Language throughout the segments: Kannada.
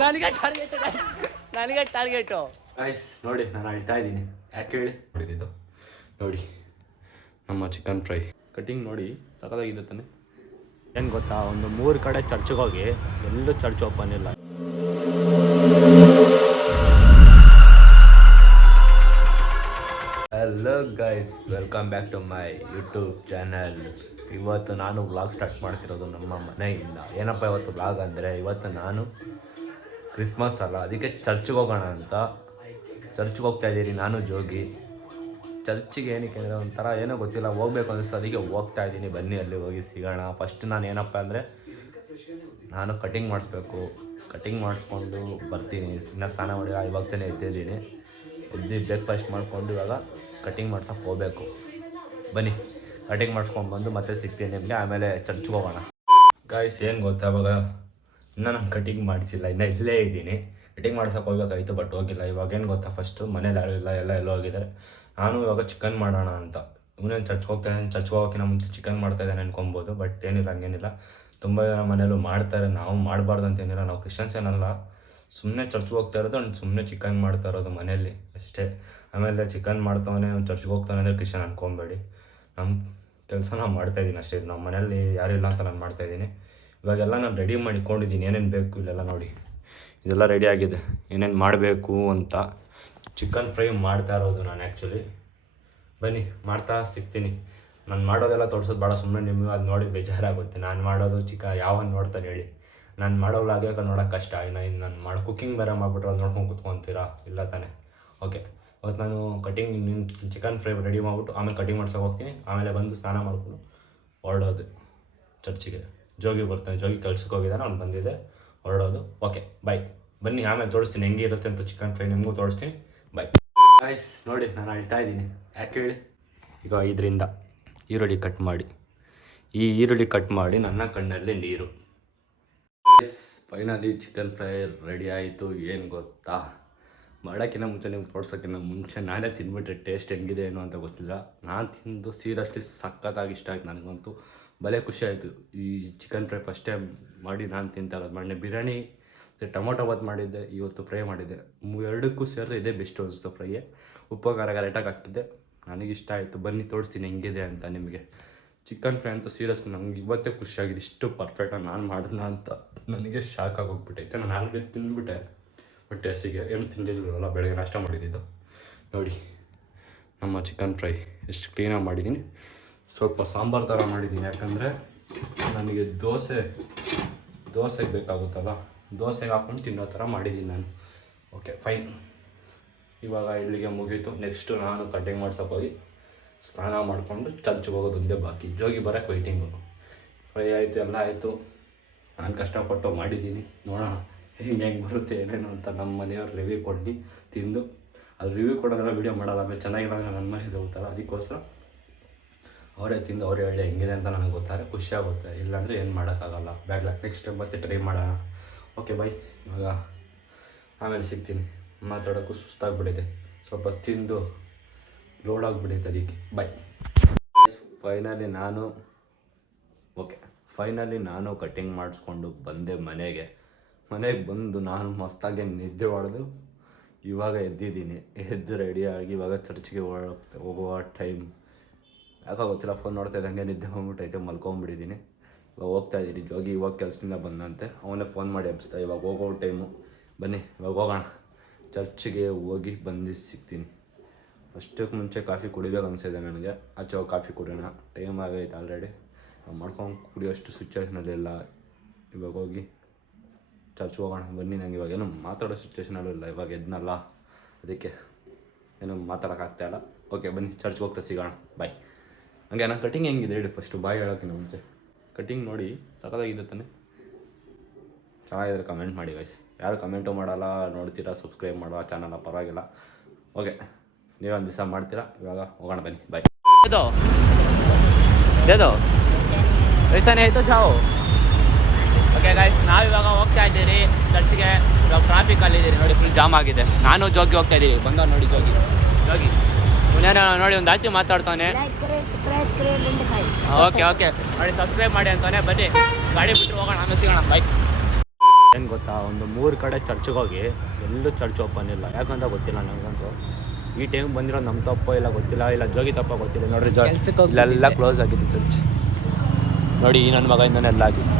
ನನಗೆ ಟಾರ್ಗೆಟು ಗೈಸ್ ನೋಡಿ ನಾನು ಅಳ್ತಾ ಇದ್ದೀನಿ. ಯಾಕೆ ಹೇಳಿ ಹೊಡಿದ್ದು ನೋಡಿ ನಮ್ಮ ಚಿಕನ್ ಫ್ರೈ ಕಟಿಂಗ್ ನೋಡಿ ಸಖತ್ತಾಗಿದೆ ತಾನೆ. ಏನು ಗೊತ್ತಾ, ಒಂದು 3 ಕಡೆ ಚರ್ಚ್ಗೆ ಹೋಗಿ ಎಲ್ಲೂ ಚರ್ಚ್ ಓಪನ್ ಇಲ್ಲ. Hello guys, welcome back to my YouTube channel. ಇವತ್ತು ನಾನು ವ್ಲಾಗ್ ಸ್ಟಾರ್ಟ್ ಮಾಡ್ತಿರೋದು ನಮ್ಮ ಮನೆಯಿಂದ. ಏನಪ್ಪ ಇವತ್ತು ವ್ಲಾಗ್ ಅಂದರೆ, ಇವತ್ತು ನಾನು ಕ್ರಿಸ್ಮಸ್ ಅಲ್ಲ, ಅದಕ್ಕೆ ಚರ್ಚ್ಗೆ ಹೋಗೋಣ ಅಂತ ಚರ್ಚ್ಗೆ ಹೋಗ್ತಾ ಇದ್ದೀರಿ. ನಾನು ಜೋಗಿ ಚರ್ಚಿಗೆ ಏನಕ್ಕೆ ಅಂದರೆ ಒಂಥರ ಏನೋ ಗೊತ್ತಿಲ್ಲ, ಹೋಗ್ಬೇಕು ಅನ್ನಿಸ್ತು, ಅದಕ್ಕೆ ಹೋಗ್ತಾ ಇದ್ದೀನಿ. ಬನ್ನಿ ಅಲ್ಲಿ ಹೋಗಿ ಸಿಗೋಣ. ಫಸ್ಟ್ ನಾನು ಏನಪ್ಪ ಅಂದರೆ ನಾನು ಕಟಿಂಗ್ ಮಾಡಿಸ್ಬೇಕು. ಕಟಿಂಗ್ ಮಾಡಿಸ್ಕೊಂಡು ಬರ್ತೀನಿ. ಇನ್ನೂ ಸ್ನಾನ ಮಾಡಿಲ್ಲ, ಇವಾಗ ತಾನೇ ಎದ್ದಿದ್ದೀನಿ. ಬ್ರೇಕ್ಫಾಸ್ಟ್ ಮಾಡಿಕೊಂಡು ಇವಾಗ ಕಟಿಂಗ್ ಮಾಡ್ಸೋಕೆ ಹೋಗಬೇಕು. ಬನ್ನಿ ಕಟಿಂಗ್ ಮಾಡಿಸ್ಕೊಂಡು ಬಂದು ಮತ್ತೆ ಸಿಗ್ತೀನಿ ನಿಮಗೆ. ಆಮೇಲೆ ಚರ್ಚ್ಗೆ ಹೋಗೋಣ. ಗಾಯ್ಸ್ ಏನು ಗೊತ್ತಾ, ಇವಾಗ ಇನ್ನೂ ನಾನು ಕಟಿಂಗ್ ಮಾಡಿಸಿಲ್ಲ, ಇನ್ನೂ ಇಲ್ಲೇ ಇದ್ದೀನಿ. ಕಟಿಂಗ್ ಮಾಡ್ಸೋಕೆ ಹೋಗ್ಬೇಕಾಯ್ತು, ಬಟ್ ಹೋಗಿಲ್ಲ. ಇವಾಗ ಏನು ಗೊತ್ತಾ, ಫಸ್ಟು ಮನೇಲಿ ಯಾರು ಇಲ್ಲ, ಎಲ್ಲೋ ಹೋಗಿದ್ದಾರೆ. ನಾನು ಇವಾಗ ಚಿಕನ್ ಮಾಡೋಣ ಅಂತ ಇನ್ನೇನು ಚರ್ಚ್ಗೆ ಹೋಗ್ತಾನೆ. ಚರ್ಚ್ಗೆ ಹೋಗೋಕ್ಕಿಂತ ಮುಂಚೆ ಚಿಕನ್ ಮಾಡ್ತಾಯಿದ್ದಾನೆ ಅನ್ಕೊಬೋದು, ಬಟ್ ಏನಿಲ್ಲ, ಹಂಗೇನಿಲ್ಲ. ತುಂಬ ಜನ ಮನೇಲೂ ಮಾಡ್ತಾರೆ, ನಾವು ಮಾಡಬಾರ್ದು ಅಂತೇನಿಲ್ಲ. ನಾವು ಕ್ರಿಶ್ಚಿಯನ್ಸ್ ಏನಲ್ಲ, ಸುಮ್ಮನೆ ಚರ್ಚ್ಗೆ ಹೋಗ್ತಾ ಇರೋದು, ಅವ್ನು ಸುಮ್ಮನೆ ಚಿಕನ್ ಮಾಡ್ತಾ ಇರೋದು ಮನೇಲಿ ಅಷ್ಟೇ. ಆಮೇಲೆ ಚಿಕನ್ ಮಾಡ್ತಾವನೆ, ಅವ್ನು ಚರ್ಚ್ಗೆ ಹೋಗ್ತಾನೆ ಅಂದರೆ ಕ್ರಿಶ್ಚಿಯನ್ ಅನ್ಕೊಬೇಡಿ. ನಮ್ಮ ಕೆಲಸ ನಾವು ಮಾಡ್ತಾಯಿದ್ದೀನಿ ಅಷ್ಟೇ. ನಮ್ಮ ಮನೇಲಿ ಯಾರಿಲ್ಲ ಅಂತ ನಾನು ಮಾಡ್ತಾಯಿದ್ದೀನಿ. ಇವಾಗೆಲ್ಲ ನಾನು ರೆಡಿ ಮಾಡಿಕೊಂಡಿದ್ದೀನಿ, ಏನೇನು ಬೇಕು ಇಲ್ಲೆಲ್ಲ ನೋಡಿ. ಇದೆಲ್ಲ ರೆಡಿ ಆಗಿದೆ, ಏನೇನು ಮಾಡಬೇಕು ಅಂತ. ಚಿಕನ್ ಫ್ರೈ ಮಾಡ್ತಾ ಇರೋದು ನಾನು ಆ್ಯಕ್ಚುಲಿ. ಬನ್ನಿ ಮಾಡ್ತಾ ಸಿಗ್ತೀನಿ. ನಾನು ಮಾಡೋದೆಲ್ಲ ತೋರಿಸೋದು ಭಾಳ ಸುಮ್ಮನೆ, ನಿಮಗೆ ಅದು ನೋಡಿ ಬೇಜಾರಾಗುತ್ತೆ. ನಾನು ಮಾಡೋದು ಯಾವನು ನೋಡ್ತಾನೆ ಹೇಳಿ. ನಾನು ಮಾಡೋ ವ್ಲಾಗ್ ನೋಡೋಕೆ ಕಷ್ಟ. ಇನ್ನು ನಾನು ಕುಕ್ಕಿಂಗ್ ಬೇರೆ ಮಾಡಿಬಿಟ್ರೆ ಅದು ನೋಡ್ಕೊಂಡು ಕೂತ್ಕೊತೀರಾ, ಇಲ್ಲ ತಾನೆ. ಓಕೆ, ಇವತ್ತು ನಾನು ಚಿಕನ್ ಫ್ರೈ ರೆಡಿ ಮಾಡಿಬಿಟ್ಟು ಆಮೇಲೆ ಕಟಿಂಗ್ ಮಾಡ್ಸೋಕೆ ಹೋಗ್ತೀನಿ. ಆಮೇಲೆ ಬಂದು ಸ್ನಾನ ಮಾಡಿಕೊಂಡು ಹೊರಡೋದು ಚರ್ಚಿಗೆ. ಜೋಗಿ ಬರ್ತಾನೆ, ಜೋಗಿ ಕೆಲ್ಸಕ್ಕೆ ಹೋಗಿದ್ದಾನೆ, ಅವ್ನು ಬಂದಿದೆ, ಹೊರಡೋದು. Okay bye. ಬನ್ನಿ ಆಮೇಲೆ ತೋರಿಸ್ತೀನಿ ಹೆಂಗೆ ಇರುತ್ತೆ ಅಂತ ಚಿಕನ್ ಫ್ರೈ, ನಿಮಗೂ ತೋರಿಸ್ತೀನಿ. ಬಾಯ್. ಗೈಸ್ ನೋಡಿ ನಾನು ಅಳ್ತಾ ಇದ್ದೀನಿ. ಯಾಕೆ ಹೇಳಿ, ಈಗ ಇದರಿಂದ ಈರುಳ್ಳಿ ಕಟ್ ಮಾಡಿ, ಈ ಈರುಳ್ಳಿ ಕಟ್ ಮಾಡಿ ನನ್ನ ಕಣ್ಣಲ್ಲಿ ನೀರು. ಫೈನಲಿ ಚಿಕನ್ ಫ್ರೈ ರೆಡಿ ಆಯಿತು. ಏನು ಗೊತ್ತಾ, ಮಾಡೋಕ್ಕಿಂತ ಮುಂಚೆ ನಿಮ್ಗೆ ತೋರ್ಸೋಕ್ಕಿಂತ ಮುಂಚೆ ನಾನೇ ತಿಂದ್ಬಿಟ್ರೆ ಟೇಸ್ಟ್ ಹೆಂಗಿದೆ ಏನು ಅಂತ ಗೊತ್ತಿಲ್ಲ. ನಾನು ತಿಂದು ಸೀರಿಯಸ್ಲಿ ಸಖತ್ತಾಗಿ ಇಷ್ಟ ಆಯ್ತು. ನನಗಂತೂ ಭಲೇ ಖುಷಿ ಆಯಿತು. ಈ ಚಿಕನ್ ಫ್ರೈ ಫಸ್ಟ್ ಟೈಮ್ ಮಾಡಿ ನಾನು ತಿಂತಾ ಇರೋದು. ಮೊನ್ನೆ ಬಿರಿಯಾನಿ ಮತ್ತು ಟೊಮೊಟೊ ಬಾತ್ ಮಾಡಿದ್ದೆ, ಇವತ್ತು ಫ್ರೈ ಮಾಡಿದ್ದೆ. ಎರಡಕ್ಕೂ ಸೇರಿದ್ರೆ ಇದೇ ಬೆಸ್ಟ್ ಅನಿಸ್ತು ಫ್ರೈಯೇ. ಉಪ್ಪು ಖಾರ ಕರೆಕ್ಟಾಗಿ ಹಾಕಿದ್ದೆ, ನನಗಿಷ್ಟ ಆಯಿತು. ಬನ್ನಿ ತೋರಿಸ್ತೀನಿ ಹೆಂಗಿದೆ ಅಂತ ನಿಮಗೆ. ಚಿಕನ್ ಫ್ರೈ ಅಂತೂ ಸೀರಿಯಸ್ ನನಗೆ ಇವತ್ತೇ ಖುಷಿಯಾಗಿದೆ. ಇಷ್ಟು ಪರ್ಫೆಕ್ಟಾಗಿ ನಾನು ಮಾಡಿದ್ನ ಅಂತ ನನಗೆ ಶಾಕ್ ಆಗೋಗ್ಬಿಟ್ಟೈತೆ. ನಾನು ಆಲ್ರೆಡಿ ತಿಂದ್ಬಿಟ್ಟೆ, ಬಟ್ ಟೇಸ್ಟಿಗೆ ಏನು ತಿಂದಿರಲಿಲ್ಲ. ಬೆಳಗ್ಗೆ ನಾಷ್ಟ ಮಾಡಿದ್ದು ನೋಡಿ. ನಮ್ಮ ಚಿಕನ್ ಫ್ರೈ ಎಷ್ಟು ಕ್ಲೀನಾಗಿ ಮಾಡಿದ್ದೀನಿ. ಸ್ವಲ್ಪ ಸಾಂಬಾರು ಥರ ಮಾಡಿದ್ದೀನಿ, ಯಾಕಂದರೆ ನನಗೆ ದೋಸೆಗೆ ಬೇಕಾಗುತ್ತಲ್ಲ, ದೋಸೆಗೆ ಹಾಕ್ಕೊಂಡು ತಿನ್ನೋ ಥರ ಮಾಡಿದ್ದೀನಿ ನಾನು. Okay fine. ಇವಾಗ ಇಲ್ಲಿಗೆ ಮುಗೀತು. ನೆಕ್ಸ್ಟು ನಾನು ಕಟಿಂಗ್ ಮಾಡ್ಸೋಕೆ ಹೋಗಿ ಸ್ನಾನ ಮಾಡಿಕೊಂಡು ಚರ್ಚ್ಗೆ ಹೋಗೋದು ಒಂದೇ ಬಾಕಿ. ಜೋಗಿ ಬರೋಕ್ಕೆ ವೆಯ್ಟಿಂಗು. ಫ್ರೈ ಆಯಿತು, ಎಲ್ಲ ಆಯಿತು. ನಾನು ಕಷ್ಟಪಟ್ಟು ಮಾಡಿದ್ದೀನಿ, ನೋಡೋಣ ಹೆಂಗೆ ಬರುತ್ತೆ ಏನೇನು ಅಂತ. ನಮ್ಮ ಮನೆಯವ್ರು ರಿವ್ಯೂ ಕೊಟ್ಟು ತಿಂದು, ಅದು ರಿವ್ಯೂ ಕೊಡೋದೆಲ್ಲ ವೀಡಿಯೋ ಮಾಡೋಲ್ಲ. ಆಮೇಲೆ ಚೆನ್ನಾಗಿಲ್ಲ ಅಂದರೆ ನನ್ನ ಮನೇಲಿ ಹೋಗ್ತಾರ, ಅದಕ್ಕೋಸ್ಕರ ಅವರೇ ತಿಂದು ಅವರೇ ಹೇಳಿ ಹೆಂಗಿದೆ ಅಂತ ನನಗೆ ಗೊತ್ತಾರೆ, ಖುಷಿಯಾಗುತ್ತೆ. ಇಲ್ಲಾಂದರೆ ಏನು ಮಾಡೋಕ್ಕಾಗಲ್ಲ. Bad luck. ನೆಕ್ಸ್ಟ್ ಟೈಮ್ ಮತ್ತೆ ಟ್ರೈ ಮಾಡೋಣ. Okay bye. ಇವಾಗ ಆಮೇಲೆ ಸಿಗ್ತೀನಿ. ಮಾತಾಡೋಕ್ಕೂ ಸುಸ್ತಾಗ್ಬಿಟ್ಟಿದೆ, ಸ್ವಲ್ಪ ತಿಂದು ಲೋಡ್ ಆಗಿಬಿಟ್ಟಿದೆ, ಅದಕ್ಕೆ ಬಾಯ್. ಫೈನಲಿ ನಾನು ಕಟಿಂಗ್ ಮಾಡಿಸ್ಕೊಂಡು ಬಂದೆ ಮನೆಗೆ ಬಂದು ನಾನು ಮಸ್ತಾಗಿ ನಿದ್ದೆ ಹೊಡೆದು ಇವಾಗ ಎದ್ದಿದ್ದೀನಿ. ಎದ್ದು ರೆಡಿಯಾಗಿ ಇವಾಗ ಚರ್ಚ್ಗೆ ಹೋಗುವ ಟೈಮ್. ಯಾಕೋ ಗೊತ್ತಿಲ್ಲ, ಫೋನ್ ನೋಡ್ತಾ ಇದ್ದಂಗೆ ನಿದ್ದೆ ಬಂದ್ಬಿಟ್ಟೈತೆ, ಮಲ್ಕೊಂಬಿಟ್ಟಿದ್ದೀನಿ. ಇವಾಗ ಹೋಗ್ತಾಯಿದ್ದೀನಿ. ಜೋಗಿ ಇವಾಗ ಕೆಲಸದಿಂದ ಬಂದಂತೆ, ಅವನೇ ಫೋನ್ ಮಾಡಿ ಎಬ್ಸ್ತಾ. ಇವಾಗ ಹೋಗೋ ಟೈಮು. ಬನ್ನಿ ಇವಾಗ ಹೋಗೋಣ. ಚರ್ಚ್ಗೆ ಹೋಗಿ ಬಂದು ಸಿಗ್ತೀನಿ. ಅಷ್ಟಕ್ಕೆ ಮುಂಚೆ ಕಾಫಿ ಕುಡಿಬೇಕು ಅನಿಸಿದೆ ನನಗೆ. ಆಚೆ ಹೋಗಿ ಕಾಫಿ ಕುಡಿಯೋಣ, ಟೈಮ್ ಆಗೈತೆ ಆಲ್ರೆಡಿ. ಮಾಡ್ಕೊಂಡು ಕುಡಿಯೋಷ್ಟು ಸಿಚುವೇಷನಲ್ಲಿಲ್ಲ. ಇವಾಗ ಹೋಗಿ ಚರ್ಚ್ಗೆ ಹೋಗೋಣ. ಬನ್ನಿ. ನನಗೆ ಇವಾಗ ಏನೋ ಮಾತಾಡೋ ಸಿಚುವೇಷನಲ್ಲೂ ಇಲ್ಲ, ಇವಾಗ ಎದ್ನಲ್ಲ, ಅದಕ್ಕೆ ಏನೋ ಮಾತಾಡೋಕ್ಕಾಗ್ತಾಯಿಲ್ಲ. ಓಕೆ ಬನ್ನಿ ಚರ್ಚ್ಗೆ ಹೋಗ್ತಾ ಸಿಗೋಣ. ಬಾಯ್. ಹಂಗೆ ನಾನು ಕಟಿಂಗ್ ಹೆಂಗಿದೆ ಹೇಳಿ ಫಸ್ಟು, ಬಾಯ್ ಹೇಳೋಕ್ಕಿಂತ ಮುಂಚೆ. ಕಟಿಂಗ್ ನೋಡಿ ಸಖತ್ತಾಗಿದೆ ತಾನೆ. ಚೆನ್ನಾಗಿದ್ರೆ ಕಮೆಂಟ್ ಮಾಡಿ ಗೈಸ್. ಯಾರು ಕಮೆಂಟು ಮಾಡಲ್ಲ, ನೋಡ್ತೀರಾ, ಸಬ್ಸ್ಕ್ರೈಬ್ ಮಾಡೋ ಚಾನಲ್ ಪರವಾಗಿಲ್ಲ. ಓಕೆ, ನೀವೊಂದು ದಿವಸ ಮಾಡ್ತೀರಾ. ಇವಾಗ ಹೋಗೋಣ ಬನ್ನಿ. ಬಾಯ್. ವಯಸ್ಸಾನೆ ಆಯಿತು ಜಾವು. ಓಕೆ ಗೈಸ್, ನಾವಿವಾಗ ಹೋಗ್ತಾ ಇದ್ದೀರಿ ಚರ್ಚ್ಗೆ. ಇವಾಗ ಟ್ರಾಫಿಕಲ್ಲಿದ್ದೀರಿ ನೋಡಿ, ಫುಲ್ ಜಾಮ್ ಆಗಿದೆ. ನಾನು ಜೋಗಿ ಹೋಗ್ತಾ ಇದ್ದೀವಿ. ಬಂದ ನೋಡಿ ಜೋಗಿ ಮುನೇನ ನೋಡಿ ಒಂದು ಜಾಸ್ತಿ ಮಾತಾಡ್ತಾನೆ. ಓಕೆ ನೋಡಿ, ಸಬ್ಸ್ಕ್ರೈಬ್ ಮಾಡಿ ಅಂತಾನೆ. ಬನ್ನಿ ಗಾಡಿ ಬಿಟ್ಟು ಹೋಗೋಣ, ಆಮೇಲೆ ಸಿಗೋಣ. ಬಾಯ್. ಏನು ಗೊತ್ತಾ, ಒಂದು 3 ಕಡೆ ಚರ್ಚ್ಗೆ ಹೋಗಿ ಎಲ್ಲೂ ಚರ್ಚ್ ಓಪನ್ ಇಲ್ಲ. ಯಾಕಂತ ಗೊತ್ತಿಲ್ಲ ನನಗಂತೂ. ಈ ಟೈಮ್ ಬಂದಿರೋ ನಮ್ಮ ತಪ್ಪೋ ಇಲ್ಲ ಗೊತ್ತಿಲ್ಲ, ಇಲ್ಲ ಜೋಗಿ ತಪ್ಪ ಗೊತ್ತಿಲ್ಲ. ನೋಡ್ರಿ ಇಲ್ಲೆಲ್ಲ ಕ್ಲೋಸ್ ಆಗಿದೆ ಚರ್ಚ್. ನೋಡಿ ಈ ನನ್ನ ಮಗದಿಂದನೇ ಎಲ್ಲ ಆಗಿದೆ.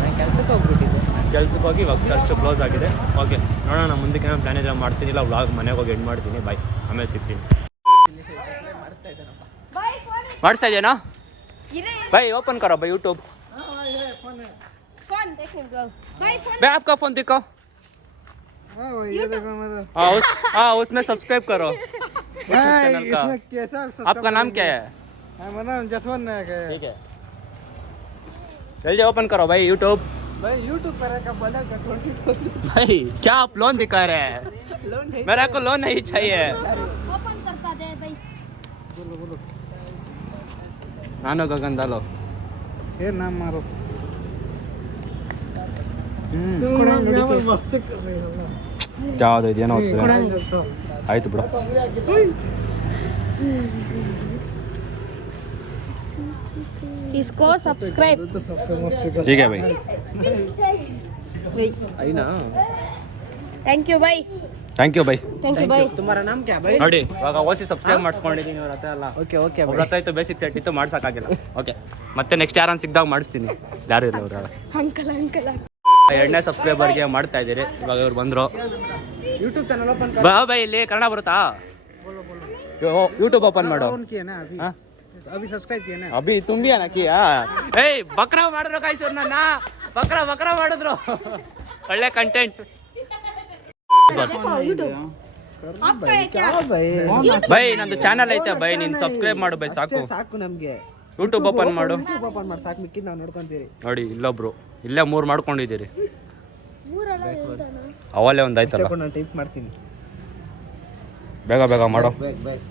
ಕೆಲ್ಸಕ್ಕೆ ಹೋಗಿ ಇವಾಗ ಚರ್ಚ್ ಕ್ಲೋಸ್ ಆಗಿದೆ. ಓಕೆ ನೋಡೋಣ ಮುಂದಕ್ಕೆ ನಾನು ಪ್ಲಾನ್ ಇದ್ರೆ ಮಾಡ್ತೀನಿ, ಇಲ್ಲ ವ್ಲಾಗ್ ಮನೆಗೆ ಹೋಗಿ ಎಂಡ್ ಮಾಡ್ತೀನಿ. ಬಾಯ್, ಆಮೇಲೆ ಸಿಗ್ತೀನಿ. ಮಾಡಿಸ್ತಾ ಇದೆಯಾ भाई? ओपन करो भाई यूट्यूब। फोन देखने दो भाई। फोन भाई आपका फोन दिखाओ। हाँ उसमें सब्सक्राइब करो चैनल का। इसमें कैसा आपका नाम क्या है? मेरा नाम जसवंत नायक है। ठीक है जल्दी ओपन करो भाई यूट्यूब। भाई यूट्यूब पर का बदल का भाई क्या आप लोन दिखा रहे हैं? मेरा को लोन नहीं चाहिए। ओपन करता दे भाई। बोलो बोलो नानो गगन डालो। ये नाम मारो। मस्त कर रहे हो ಯಾವುದು ಇದೇನೋ ಆಯ್ತು ಬಿಡು. इसको सब्सक्राइब। तो सबसे मस्त कर। ठीक है भाई। आई ना। थैंक यू भाई। Thank you bye. Thank you भाई। तुम्हारा नाम क्या भाई? ನೋಡಿ ಇವಾಗ ಓಸಿ ಸಬ್ಸ್ಕ್ರೈಬ್ ಮಾಡಿಸ್ಕೊಂಡಿದ್ದೀನಿ ಅವ್ರ ಹತ್ರ ಎಲ್ಲ. ओके ओके ಒಬ್ರ ಹತ್ರ ಇತ್ತು ಬೇಸಿಕ್ ಸೆಟ್ ಇತ್ತು ಮಾಡ್ಸೋಕ್ಕಾಗಿಲ್ಲ. ಓಕೆ ಮತ್ತೆ ನೆಕ್ಸ್ಟ್ ಯಾರನ್ನ ಸಿಗ್ದಾಗ ಮಾಡಿಸ್ತೀನಿ. ಯಾರು ಇಲ್ಲ ಅವ್ರ अंकल अंकल 2ನೇ ಸಬ್ಸ್ಕ್ರೈಬರ್ಗೆ ಮಾಡ್ತಾ ಇದ್ದೀರಿ. ಇವಾಗ ಇವ್ರು ಬಂದರು. यूट्यूब चैनल ओपन कर। ಬಾ ಬೈ ಇಲ್ಲಿ ಕನ್ನಡ ಬರುತ್ತಾ? ಯೂಟ್ಯೂಬ್ ಓಪನ್ ಮಾಡು. ऑन किया ना अभी? हाँ? अभी सब्सक्राइब किया ना? ಅಭಿ ತುಂಬಿ ಏನಕ್ಕಿಯಾ? ಏಯ್ ಬಕ್ರಾ ಮಾಡಿದ್ರು ಕಾಯ್ಸರ್ ನನ್ನ ಬಕ್ರಾ ಮಾಡಿದ್ರು. ಒಳ್ಳೆ ಕಂಟೆಂಟ್ यूट्यूब आपका है क्या? भाई ಬೈ ನಂದು ಚಾನಲ್ ಐತೆ ಬೈ, ನೀನು ಸಬ್ಸ್ಕ್ರೈಬ್ ಮಾಡು ಬೈ ಸಾಕು. ಸಾಕು ನಮಗೆ ಯೂಟ್ಯೂಬ್ ಓಪನ್ ಮಾಡು. ಯೂಟ್ಯೂಬ್ ಓಪನ್ ಮಾಡಿ ಸಾಕು, ಮಿಕ್ಕಿದ್ ನಾವು ನೋಡ್ಕೊಂತೀರಿ. ನೋಡಿ ಇಲ್ಲೊಬ್ರು ಇಲ್ಲೇ 3 ಮಾಡ್ಕೊಂಡಿದ್ದೀರಿ. ಮೂರಲ್ಲ ಹೇಳ್ತಾನ ಅವಲ್ಲೇ ಒಂದು ಆಯ್ತಲ್ಲ. ನಾನು ಟೈಪ್ ಮಾಡ್ತೀನಿ. ಬೇಗ ಬೇಗ ಮಾಡೋ. ಬೇಕ್ ಬೇಕ್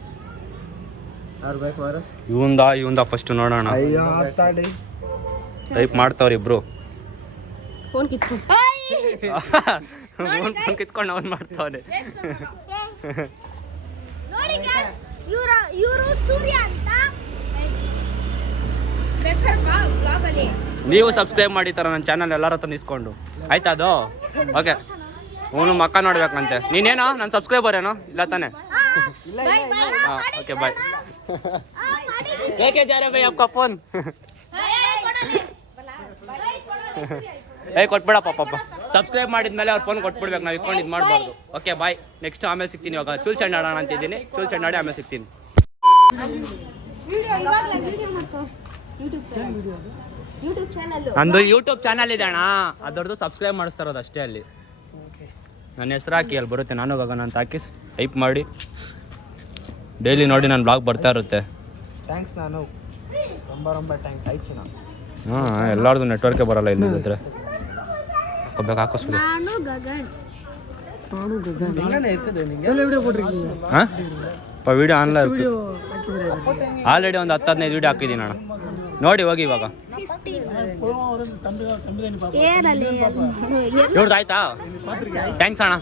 ಯಾರು ಬೇಕು ಬಾರು? ಇವಂದ ಫಸ್ಟ್ ನೋಡೋಣ. ಅಯ್ಯೋ ತಾಡಿ ಟೈಪ್ ಮಾಡ್ತಾವ್ರಿ ಇಬ್ರು. फोन कितना ಫೋನ್ ಕಿತ್ಕೊಂಡು ಅವ್ನು ಮಾಡ್ತಾವನೆ. ನೋಡಿ ಗಾಯ್ಸ್ ಇವರು ಸೂರ್ಯ ಅಂತ ಬೇಕಾರ್ ಬ್ಲಾಗ್ ಅಲ್ಲಿ ನೀವು ಸಬ್ಸ್ಕ್ರೈಬ್ ಮಾಡಿ ತರ ನನ್ನ ಚಾನಲ್ ಎಲ್ಲರ ಹತ್ರ ನಿಸ್ಕೊಂಡು ಆಯ್ತಾ ಅದು. ಓಕೆ ಅವನು ಮಕ್ಕ ನೋಡ್ಬೇಕಂತೆ. ನೀನೇನೋ ನನ್ನ ಸಬ್ಸ್ಕ್ರೈಬರ್ ಏನೋ ಇಲ್ಲ ತಾನೆ? ಬೈ ಬೈ ಹಾಂ ಓಕೆ ಬಾಯ್. ಏಕೆ ಜಾರೆ ಬೈ आपका फोन? ಏಯ್ ಕೊಟ್ಬಿಡಪ್ಪ ಪಾಪ. ಸಬ್ಸ್ಕ್ರೈಬ್ ಮಾಡಿದ್ಮೇಲೆ ಅವ್ರ ಫೋನ್ ಕೊಟ್ಬಿಡ್ಬೇಕು, ನಾವು ಇಟ್ಕೊಂಡು ಇದು ಮಾಡಬಾರ್ದು. ಓಕೆ ಬಾಯ್, ನೆಕ್ಸ್ಟ್ ಆಮೇಲೆ ಸಿಗ್ತೀನಿ. ಇವಾಗ ಚೂಲ್ ಚೆಂಡ ಆಡೋಣ ಅಂತಿದ್ದೀನಿ. ಚೂಲ್ ಚೆಂಡ ಆಡಿ ಆಮೇಲೆ ಸಿಗ್ತೀನಿ. ವಿಡಿಯೋ ಇವಾಗ ವಿಡಿಯೋ ಮಾಡ್ಕೋ. ಯೂಟ್ಯೂಬ್ ಚಾನಲ್ ನಂದು ಯೂಟ್ಯೂಬ್ ಚಾನಲ್ ಇದೆ ಅಣ್ಣ, ಅದರದ್ದು ಸಬ್ಸ್ಕ್ರೈಬ್ ಮಾಡಿಸ್ತಾ ಇರೋದು ಅಷ್ಟೇ. ಅಲ್ಲಿ ನನ್ನ ಹೆಸರು ಹಾಕಿ ಅಲ್ಲಿ ಬರುತ್ತೆ, ನಾನು ಗಗನ್ ಅಂತ ಹಾಕಿ ಟೈಪ್ ಮಾಡಿ ಡೈಲಿ ನೋಡಿ ನನ್ನ ಬ್ಲಾಗ್ ಬರ್ತಾ ಇರುತ್ತೆ. ಥ್ಯಾಂಕ್ಸ್ ನಾನು ரொம்ப ಥ್ಯಾಂಕ್ಸ್ ಆಯ್ತು ನಾನು. ಹಾಂ ಎಲ್ಲರದು ನೆಟ್ವರ್ಕೇ ಬರಲ್ಲ ಇಲ್ಲಿ ಇದ್ರೆ ಹಾಕೋಬೇಕು ಹಾಕಿಸ್ಬಿಡಿ. ನಾನು ಗಗನ್ ಹೆಂಗನೇ ಇರ್ತದೆ ನಿಮಗೆ ವಿಡಿಯೋ ಕೊಟ್ಟಿರ್ತೀನಿ. ಹಾಂ ವಿಡಿಯೋ ಆನ್ಲೈನ್ ಇತ್ತು ಆಲ್ರೆಡಿ ಒಂದು 10-15 ವಿಡಿಯೋ ಹಾಕಿದ್ದೀನಿ ಅಣ್ಣ, ನೋಡಿ ಹೋಗಿ ಇವಾಗ. ಏನಲ್ಲಿ ಇವ್ರದ್ದು ಆಯ್ತಾ? ಥ್ಯಾಂಕ್ಸ್ ಅಣ್ಣ.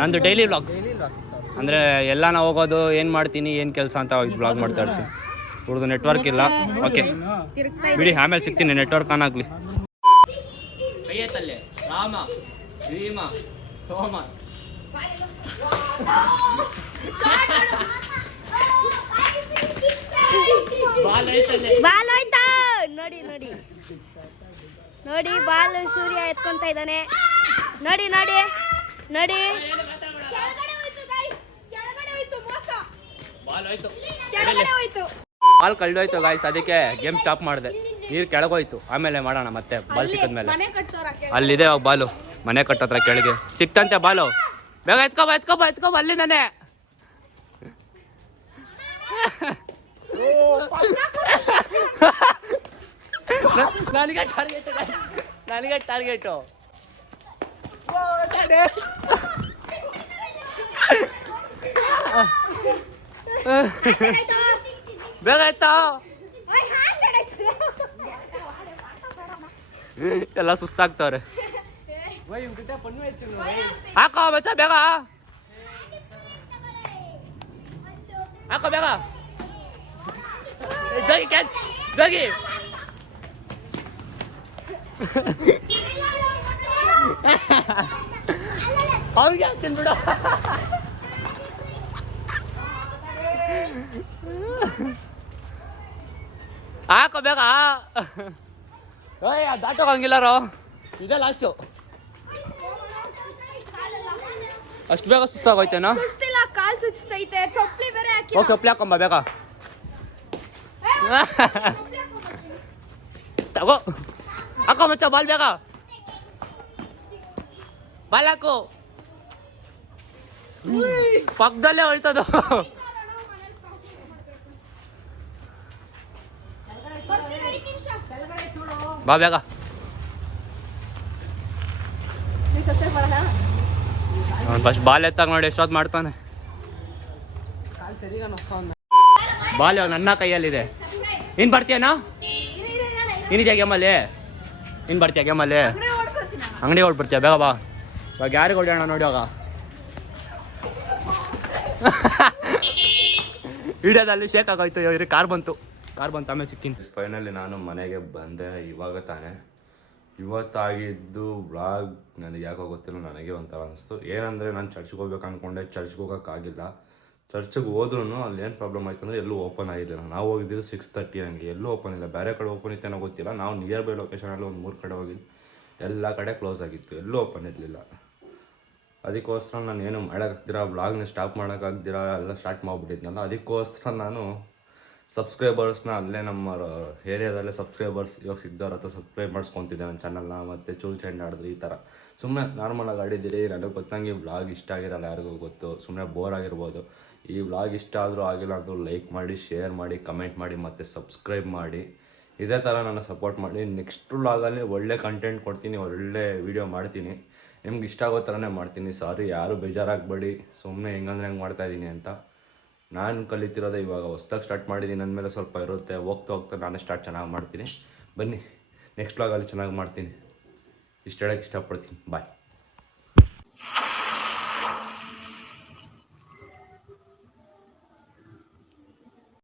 ನಂದು ಡೈಲಿ ವ್ಲಾಗ್ಸ್ ಅಂದರೆ ಎಲ್ಲ ನಾವು ಹೋಗೋದು, ಏನು ಮಾಡ್ತೀನಿ, ಏನು ಕೆಲಸ ಅಂತ ಬ್ಲಾಗ್ ಮಾಡ್ತಾ ಇರ್ತೀನಿ. ಇವ್ರದ್ದು ನೆಟ್ವರ್ಕ್ ಇಲ್ಲ. ಓಕೆ ಬಿಡಿ, ಆಮೇಲೆ ಸಿಗ್ತೀನಿ, ನೆಟ್ವರ್ಕ್ ಆನ್ ಆಗಲಿ. ರಾಮ ಭೀಮ ಸೋಮ ಬಾಲ್ ಹೋಯ್ತಾ ನೋಡಿ ನೋಡಿ ನೋಡಿ, ಬಾಲ್ ಸೂರ್ಯ ಎತ್ಕೊಂತ ಇದ್ದಾನೆ. ನೋಡಿ ನೋಡಿ ನೋಡಿ, ಬಾಲ್ ಕಳ್ದೋಯ್ತು ಗಾಯ್ಸ್, ಅದಕ್ಕೆ ಗೇಮ್ ಸ್ಟಾಪ್ ಮಾಡಿದೆ. ನೀರು ಕೆಳಗೋಯ್ತು, ಆಮೇಲೆ ಮಾಡೋಣ ಮತ್ತೆ ಬಾಲ್ ಸಿಕ್ಕಿದ್ಮೇಲೆ. ಅಲ್ಲಿದೆ ಬಾಲು, ಮನೆ ಕಟ್ಟೋತ್ರ ಕೆಳಗೆ ಸಿಕ್ತಂತೆ ಬಾಲು. ಬೇಗ ಎತ್ಕೊಬ ಎತ್ಕೊಬ ಎತ್ಕೊಬ ಅಲ್ಲಿಂದಾನೆ. ನನಗೆ ಟಾರ್ಗೆಟ್, ನನಗೆ ಟಾರ್ಗೆಟು. ಬೇಗ ಎತ್ತೋ, ಎಲ್ಲ ಸುಸ್ತಾಗ್ತವ್ರೆ. ಹಾಕೋ ಬಚ್ಚ, ಬೇಗ ಹಾಕೋ, ಬೇಗ ಜೋಗಿ ಕ್ಯಾಚ್, ಜೋಗಿ ಅವ್ರಿಗೆ ಹಾಕ್ತೀನಿ ಬಿಡು. ಹಾಕೋ ಬೇಗ. ಏಯ್ ದಾಟೋಗಂಗಿಲ್ಲಾರೋ, ಇದೇ ಲಾಸ್ಟು. ಅಷ್ಟು ಬೇಗ ಸುಸ್ತಾಗೋಯ್ತೇನೋ. ಸುಸ್ತಿಲ್ಲ, ಕಾಲ್ ಸುಸ್ತೈತೆ. ಚೊಪ್ಲಿ ಬೇರೆ ಹಾಕಿ. ಓಕೆ ಚೊಪ್ಲಿ ಹಾಕೊಂಬ ಬೇಗ. ತಗೋ ಹಾಕೋ ಮಚ್ಚ, ಬಾಲ್ ಬೇಗ ಬಾಲ್ ಹಾಕು. ಪಕ್ಕದಲ್ಲೇ ಹೋಯ್ತದು. ಬಾ ಬೇಗ. ಅವ್ನು ಫಸ್ಟ್ ಬಾಲ್ ಎತ್ತಾಗ ನೋಡಿ ಎಷ್ಟೊತ್ತು ಮಾಡ್ತಾನೆ. ಬಾಲ್ ಇವಾಗ ನನ್ನ ಕೈಯಲ್ಲಿದೆ. ಇನ್ನು ಬರ್ತೀಯನಾ? ಏನಿದೆಯಾ ಗೇಮಲ್ಲಿ? ಇನ್ನು ಬರ್ತೀಯ ಗೇಮಲ್ಲಿ? ಅಂಗಡಿ ಹೊಡ್ಬಿಡ್ತೀಯ, ಬೇಗ ಬಾ. ಇವಾಗ ಯಾರಿಗೆ ಹೊಡೆಯೋಣ ನೋಡಿ. ಇವಾಗ ವಿಡಿಯೋದಲ್ಲಿ ಶೇಕ್ ಆಗೋಯ್ತು. ಇವ್ರಿಗೆ ಕಾರ್ ಬಂತು ಆಮೇಲೆ ಸಿಕ್ಕಿನಿ. ಫೈನಲಿ ನಾನು ಮನೆಗೆ ಬಂದೆ ಇವಾಗ ತಾನೇ. ಇವತ್ತಾಗಿದ್ದು ವ್ಲಾಗ್ ನನಗೆ ಯಾಕೋ ಗೊತ್ತಿಲ್ಲ, ನನಗೆ ಒಂಥರ ಅನಿಸ್ತು. ಏನಂದರೆ ನಾನು ಚರ್ಚ್ಗೆ ಹೋಗ್ಬೇಕು ಅಂದ್ಕೊಂಡೆ, ಚರ್ಚ್ಗೆ ಹೋಗೋಕ್ಕಾಗಿಲ್ಲ. ಚರ್ಚ್ಗೆ ಹೋದ್ರೂ ಅಲ್ಲಿ ಏನು ಪ್ರಾಬ್ಲಮ್ ಆಯ್ತು ಅಂದರೆ ಎಲ್ಲೂ ಓಪನ್ ಆಗಿಲ್ಲ. ನಾವು ಹೋಗಿದ್ದು 6:30 ಹಂಗೆ, ಎಲ್ಲೂ ಓಪನ್ ಇಲ್ಲ. ಬೇರೆ ಕಡೆ ಓಪನ್ ಇತ್ತೇನೋ ಗೊತ್ತಿಲ್ಲ. ನಾವು ನಿಯರ್ ಬೈ ಲೊಕೇಶನಲ್ಲಿ ಒಂದು 3 ಕಡೆ ಹೋಗಿದ್ದು, ಎಲ್ಲ ಕಡೆ ಕ್ಲೋಸ್ ಆಗಿತ್ತು, ಎಲ್ಲೂ ಓಪನ್ ಇರಲಿಲ್ಲ. ಅದಕ್ಕೋಸ್ಕರ ನಾನು ಏನು ಮಾಡೋಕ್ಕಾಗ್ದಿರ, ವ್ಲಾಗ್ನ ಸ್ಟಾಪ್ ಮಾಡೋಕ್ಕಾಗ್ದಿರ ಎಲ್ಲ ಸ್ಟಾರ್ಟ್ ಮಾಡಿಬಿಟ್ಟಿದ್ನಲ್ಲ. ಅದಕ್ಕೋಸ್ಕರ ನಾನು ಸಬ್ಸ್ಕ್ರೈಬರ್ಸ್ನ ಅಲ್ಲೇ ನಮ್ಮ ಏರಿಯಾದಲ್ಲೇ ಸಬ್ಸ್ಕ್ರೈಬರ್ಸ್ ಇವಾಗ ಸಿಗ್ದವ್ರ ಹತ್ರ ಸಬ್ಸ್ಕ್ರೈಬ್ ಮಾಡಿಸ್ಕೊತಿದ್ದೆ ನನ್ನ ಚಾನಲ್ನ. ಮತ್ತು ಚೂಲ್ ಚೆಂಡ್ ಆಡಿದ್ರಿ ಈ ಥರ ಸುಮ್ಮನೆ ನಾರ್ಮಲಾಗಿ ಆಡಿದ್ದೀರಿ. ನನಗೆ ಗೊತ್ತಂಗೆ ಈ ವ್ಲಾಗ್ ಇಷ್ಟ ಆಗಿರಲ್ಲ, ಯಾರಿಗೂ ಗೊತ್ತು, ಸುಮ್ಮನೆ ಬೋರ್ ಆಗಿರ್ಬೋದು. ಈ ವ್ಲಾಗ್ ಇಷ್ಟ ಆದರೂ ಆಗಿಲ್ಲ ಅಂದರೂ ಲೈಕ್ ಮಾಡಿ, ಶೇರ್ ಮಾಡಿ, ಕಮೆಂಟ್ ಮಾಡಿ ಮತ್ತು ಸಬ್ಸ್ಕ್ರೈಬ್ ಮಾಡಿ. ಇದೇ ಥರ ನನ್ನ ಸಪೋರ್ಟ್ ಮಾಡಿ. ನೆಕ್ಸ್ಟ್ ವ್ಲಾಗಲ್ಲಿ ಒಳ್ಳೆ ಕಂಟೆಂಟ್ ಕೊಡ್ತೀನಿ, ಒಳ್ಳೆ ವೀಡಿಯೋ ಮಾಡ್ತೀನಿ. ನಿಮ್ಗೆ ಇಷ್ಟ ಆಗೋ ಥರನೇ ಮಾಡ್ತೀನಿ. ಸಾರಿ, ಯಾರು ಬೇಜಾರಾಗಬೇಡಿ, ಸುಮ್ಮನೆ ಹೆಂಗಂದ್ರೆ ಹೆಂಗೆ ಮಾಡ್ತಾಯಿದ್ದೀನಿ ಅಂತ. ನಾನು ಕಲಿತಿರೋದೇ ಇವಾಗ ಹೊಸ್ದಾಗಿ ಸ್ಟಾರ್ಟ್ ಮಾಡಿದ್ದೀನಿ ಅಂದಮೇಲೆ ಸ್ವಲ್ಪ ಇರುತ್ತೆ. ಹೋಗ್ತಾ ನಾನೇ ಸ್ಟಾರ್ಟ್ ಚೆನ್ನಾಗಿ ಮಾಡ್ತೀನಿ. ಬನ್ನಿ ನೆಕ್ಸ್ಟ್ ವ್ಲಾಗಲ್ಲಿ ಚೆನ್ನಾಗಿ ಮಾಡ್ತೀನಿ. ಇಷ್ಟು ಹೇಳೋಕ್ಕೆ ಇಷ್ಟಪಡ್ತೀನಿ. ಬಾಯ್.